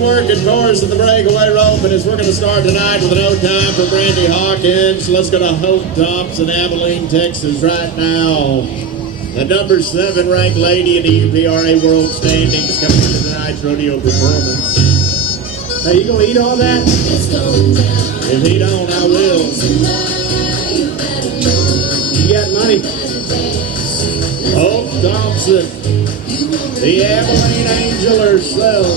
working course at the breakaway rope, and as we're going to start tonight with an O-time for Brandee Hawkins. Let's go to Thompson, Abilene, Texas right now. The number 7 ranked lady in the UPRA World Standings coming into tonight's rodeo performance. Hey, you gonna eat all that? If he don't, I will. You got money? Thompson, the Abilene Angel herself.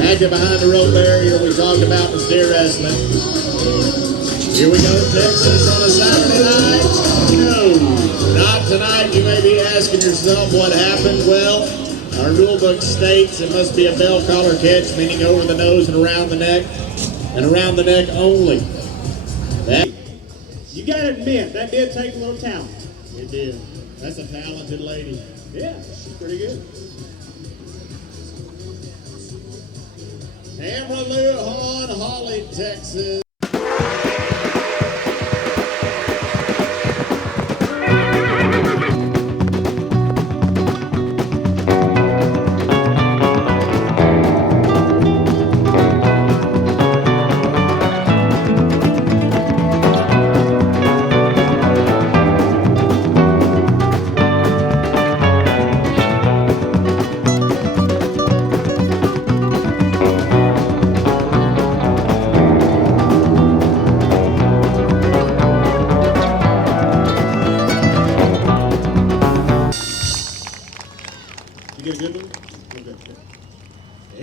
Active behind the rope barrier we talked about in the steer wrestling. Here we go, Texas on a Saturday night. No, not tonight. You may be asking yourself what happened. Well, our rule book states it must be a bell collar catch, meaning over the nose and around the neck only. You gotta admit, that did take a little talent. It did. That's a talented lady. Yeah, she's pretty good. Luhan, Hallie, Texas.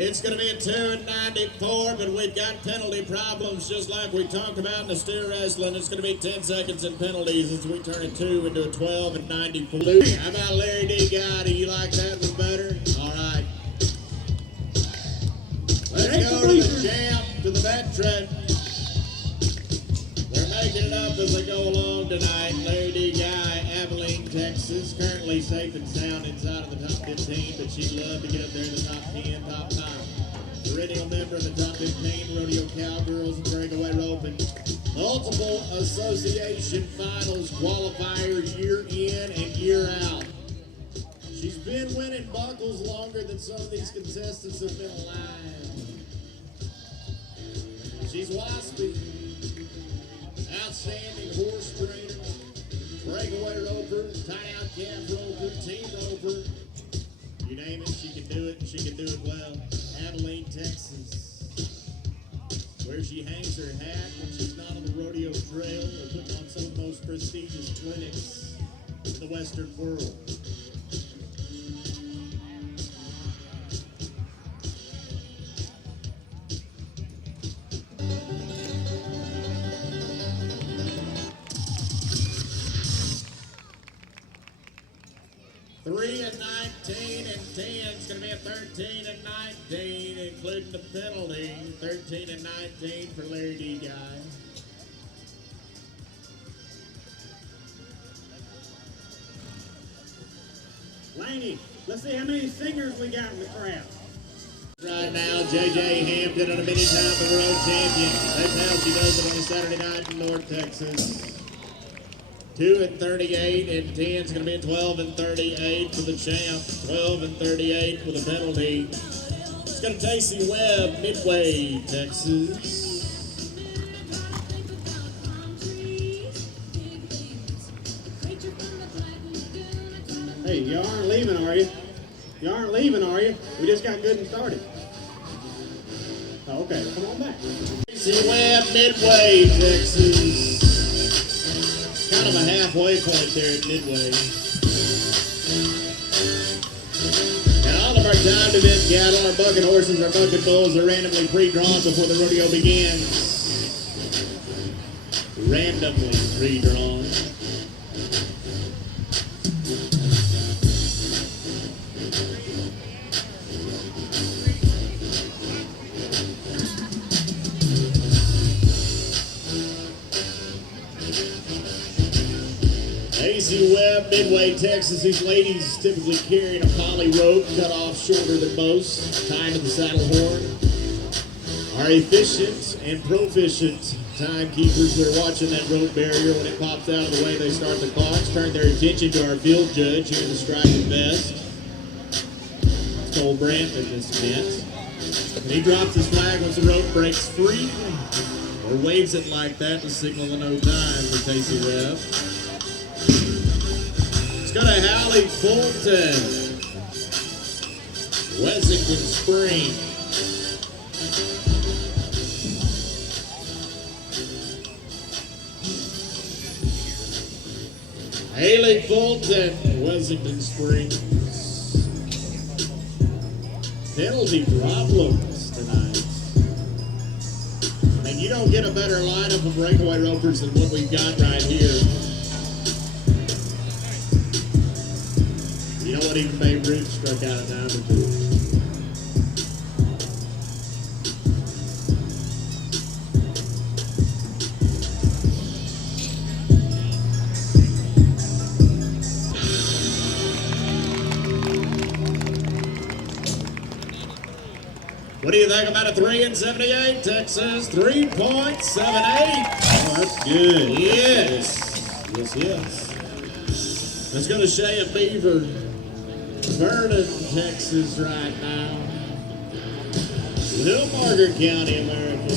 It's going to be a 2:94, but we've got penalty problems just like we talked about in the steer wrestling. It's going to be 10 seconds in penalties as we turn a 2 into a 12:94. How about Lari Dee Guy? Do you like that one better? All right. Let's go to the champ, to the veteran. They're making it up as they go along tonight. Lari Dee Guy, Abilene, Texas, currently safe and sound inside of the top 15, but she'd love to get up there in the top 10, top 9. Perennial member of the top 15, Rodeo Cowgirls and breakaway rope, and multiple association finals qualifiers year in and year out. She's been winning buckles longer than some of these contestants have been alive. She's waspy. Outstanding horse trainer, breakaway roper, tie-out calf roper, team roper. You name it, she can do it, and she can do it well. Abilene, Texas, where she hangs her hat when she's not on the rodeo trail or putting on some of the most prestigious clinics in the Western world. Three and 19 and 10 is going to be a 13 and 19, including the penalty. 13 and 19 for Lari Dee Guy. Laney, let's see how many singers we got in the crowd. Right now, J.J. Hampton on a mini time for world champion. That's how she does it on a Saturday night in North Texas. 2 and 38 and 10 is going to be a 12 and 38 for the champ. 12 and 38 with a penalty. It's going to Tacy, Webb, Midway, Texas. Hey, you aren't leaving, are you? You aren't leaving, are you? We just got good and started. Oh, okay, come on back. Tacy, Webb, Midway, Texas. Kind of a halfway point there at Midway. And all of our timed event cattle, our bucket horses, our bucket bulls are randomly pre-drawn before the rodeo begins. Randomly pre-drawn. Tacy, Webb, Midway, Texas. These ladies typically carrying a poly rope cut off shorter than most, tied to the saddle horn. Are efficient and proficient timekeepers. They're watching that rope barrier. When it pops out of the way, they start the clocks. Turn their attention to our field judge here in the striped vest. Cole Brandt at this event. And he drops his flag once the rope breaks free, or waves it like that to signal a no time for Tacy Webb. Let's go to Hallie, Fulton, Wessington Spring. Hallie, Fulton, Wessington Springs. Penalty problems tonight. And you don't get a better lineup of breakaway ropers than what we've got right here. You know what, even Babe Ruth struck out a time or two. What do you think about a 3 and 78, Texas? 3.78. Oh, that's good. Yes. Yes. Let's go to Shayanne Beaver, Vernon, Texas right now. Little Margaret County, America.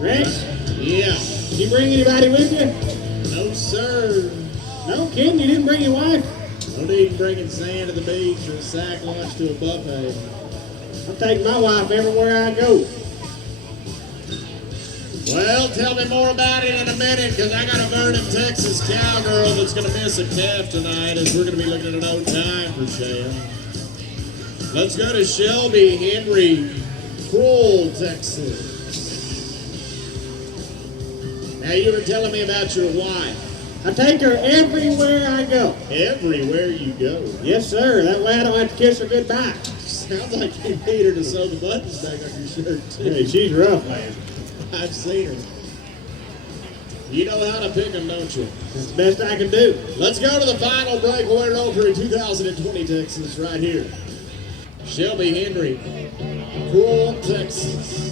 Rex? Yeah. Did you bring anybody with you? No, sir. No kidding, you didn't bring your wife? No need in bringing sand to the beach or a sack lunch to a buffet. I'm taking my wife everywhere I go. Well, tell me more about it in a minute, because I got a Vernon, Texas cowgirl that's going to miss a calf tonight, as we're going to be looking at an old time for Shayanne. Let's go to Shelby Henry, Kroll, Texas. Now, you were telling me about your wife. I take her everywhere I go. Everywhere you go. Yes, sir. That way I don't have to kiss her goodbye. Sounds like you need her to sew the buttons back on your shirt, too. Hey, she's rough, man. I've seen her. You know how to pick them, don't you? That's the best I can do. Let's go to the final breakaway roper in 2020, Texas, right here. Shelby Henry, Kroll, Texas.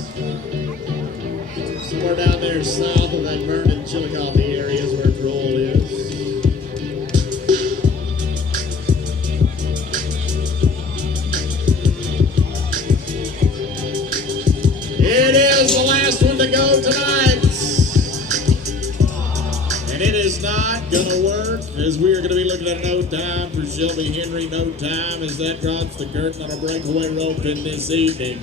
Somewhere down there south of that Vernon, Chillicothe area is where Kroll is. It is the last one to go tonight. And it is not going to work, as we are going to be looking at no time for Shelby Henry. No time as that drops the curtain on a breakaway rope in this evening.